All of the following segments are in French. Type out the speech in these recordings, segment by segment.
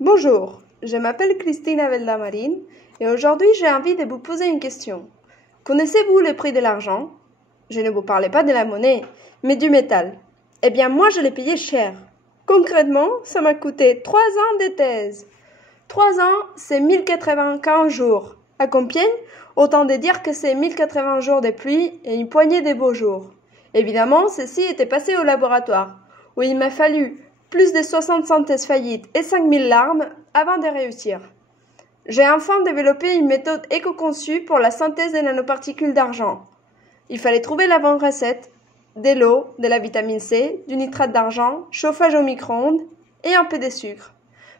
Bonjour, je m'appelle Cristina Veldamarine et aujourd'hui j'ai envie de vous poser une question. Connaissez-vous le prix de l'argent? Je ne vous parlais pas de la monnaie, mais du métal. Eh bien moi je l'ai payé cher. Concrètement, ça m'a coûté 3 ans de thèse. 3 ans, c'est 1095 jours. À Compiègne, autant de dire que c'est 1080 jours de pluie et une poignée de beaux jours. Évidemment, ceci était passé au laboratoire, où il m'a fallu plus de 60 synthèses faillites et 5000 larmes avant de réussir. J'ai enfin développé une méthode éco-conçue pour la synthèse des nanoparticules d'argent. Il fallait trouver la bonne recette, de l'eau, de la vitamine C, du nitrate d'argent, chauffage au micro-ondes et un peu de sucre.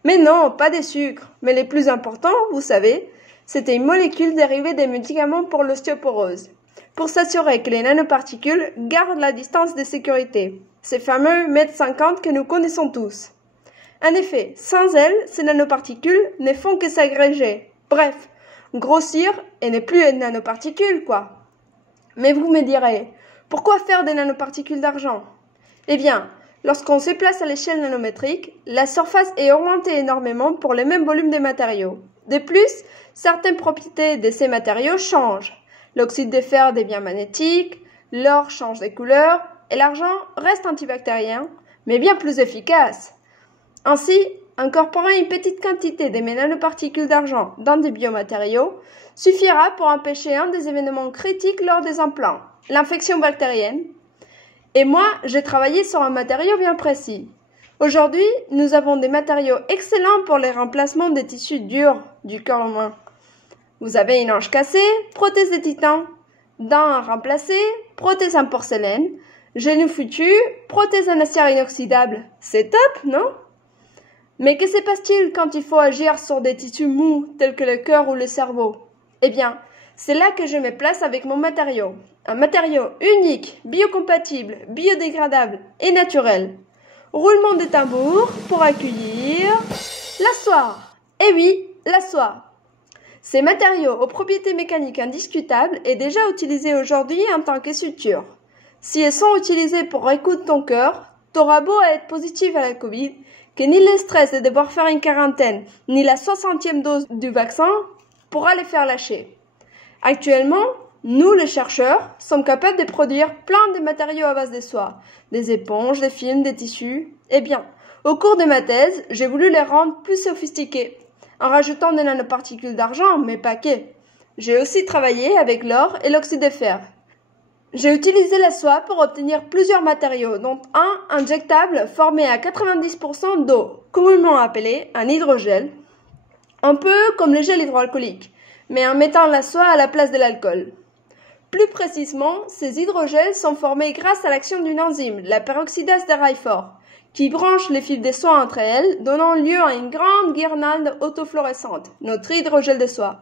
Mais non, pas de sucre, mais les plus importants, vous savez, c'était une molécule dérivée des médicaments pour l'ostéoporose, pour s'assurer que les nanoparticules gardent la distance de sécurité, ces fameux 1,50 m que nous connaissons tous. En effet, sans elles, ces nanoparticules ne font que s'agréger, bref, grossir et ne plus être nanoparticules, quoi. Mais vous me direz, pourquoi faire des nanoparticules d'argent? Eh bien, lorsqu'on se place à l'échelle nanométrique, la surface est augmentée énormément pour le même volume de matériaux. De plus, certaines propriétés de ces matériaux changent. L'oxyde de fer devient magnétique, l'or change de couleur, et l'argent reste antibactérien, mais bien plus efficace. Ainsi, incorporer une petite quantité de nanoparticules d'argent dans des biomatériaux suffira pour empêcher un des événements critiques lors des implants, l'infection bactérienne. Et moi, j'ai travaillé sur un matériau bien précis. Aujourd'hui, nous avons des matériaux excellents pour les remplacements des tissus durs du corps humain. Vous avez une hanche cassée, prothèse de titan, dents à remplacer, prothèse en porcelaine, genou foutu, prothèse en acier inoxydable. C'est top, non? Mais que se passe-t-il quand il faut agir sur des tissus mous tels que le cœur ou le cerveau? Eh bien, c'est là que je me place avec mon matériau. Un matériau unique, biocompatible, biodégradable et naturel. Roulement de tambour pour accueillir la soie. Eh oui, la soie. Ces matériaux aux propriétés mécaniques indiscutables est déjà utilisé aujourd'hui en tant que suture. Si elles sont utilisées pour recoudre ton cœur, t'auras beau être positif à la Covid, que ni le stress de devoir faire une quarantaine, ni la 60e dose du vaccin pourra les faire lâcher. Actuellement, nous, les chercheurs, sommes capables de produire plein de matériaux à base de soie, des éponges, des films, des tissus. Eh bien, au cours de ma thèse, j'ai voulu les rendre plus sophistiqués, en rajoutant des nanoparticules d'argent, mais pas que. J'ai aussi travaillé avec l'or et l'oxyde de fer. J'ai utilisé la soie pour obtenir plusieurs matériaux, dont un injectable formé à 90% d'eau, communément appelé un hydrogel, un peu comme le gel hydroalcoolique, mais en mettant la soie à la place de l'alcool. Plus précisément, ces hydrogels sont formés grâce à l'action d'une enzyme, la peroxydase de Rayford, qui branche les fibres de soie entre elles, donnant lieu à une grande guirlande autofluorescente, notre hydrogel de soie.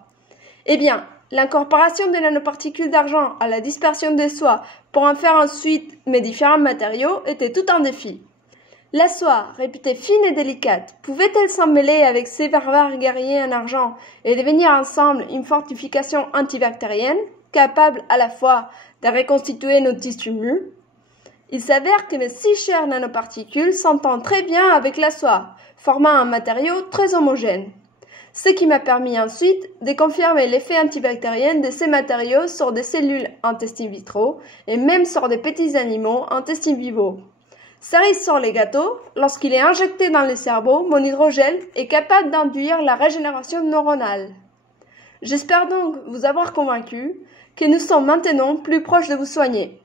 Eh bien, l'incorporation des nanoparticules d'argent à la dispersion des soies pour en faire ensuite mes différents matériaux était tout un défi. La soie, réputée fine et délicate, pouvait-elle s'emmêler avec ces barbares guerriers en argent et devenir ensemble une fortification antibactérienne, capable à la fois de reconstituer nos tissus mûs? Il s'avère que mes 6 chères nanoparticules s'entendent très bien avec la soie, formant un matériau très homogène. Ce qui m'a permis ensuite de confirmer l'effet antibactérien de ces matériaux sur des cellules en test in vitro et même sur des petits animaux en test in vivo. Cerise sur les gâteaux, lorsqu'il est injecté dans le cerveau, mon hydrogel est capable d'induire la régénération neuronale. J'espère donc vous avoir convaincu que nous sommes maintenant plus proches de vous soigner.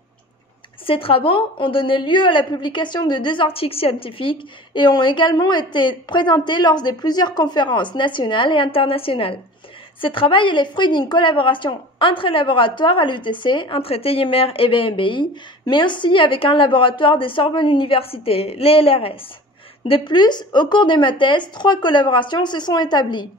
Ces travaux ont donné lieu à la publication de 2 articles scientifiques et ont également été présentés lors de plusieurs conférences nationales et internationales. Ce travail est le fruit d'une collaboration entre laboratoires à l'UTC, entre TIMR et BMBI, mais aussi avec un laboratoire de Sorbonne Université, les LRS. De plus, au cours de ma thèse, 3 collaborations se sont établies,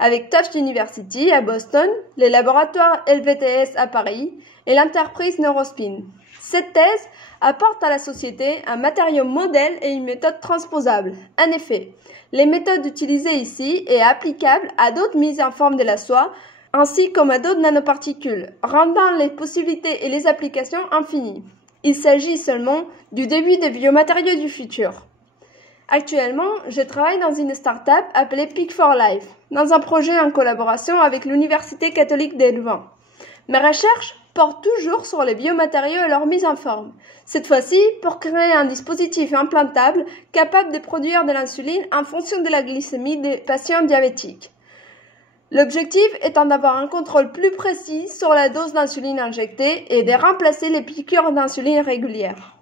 avec Tufts University à Boston, les laboratoires LVTS à Paris et l'entreprise Neurospin. Cette thèse apporte à la société un matériau modèle et une méthode transposable. En effet, les méthodes utilisées ici est applicable à d'autres mises en forme de la soie, ainsi comme à d'autres nanoparticules, rendant les possibilités et les applications infinies. Il s'agit seulement du début des biomatériaux du futur. Actuellement, je travaille dans une start-up appelée Peak for Life, dans un projet en collaboration avec l'Université catholique de Louvain. Mes recherches portent toujours sur les biomatériaux et leur mise en forme. Cette fois-ci, pour créer un dispositif implantable capable de produire de l'insuline en fonction de la glycémie des patients diabétiques. L'objectif étant d'avoir un contrôle plus précis sur la dose d'insuline injectée et de remplacer les piqûres d'insuline régulières.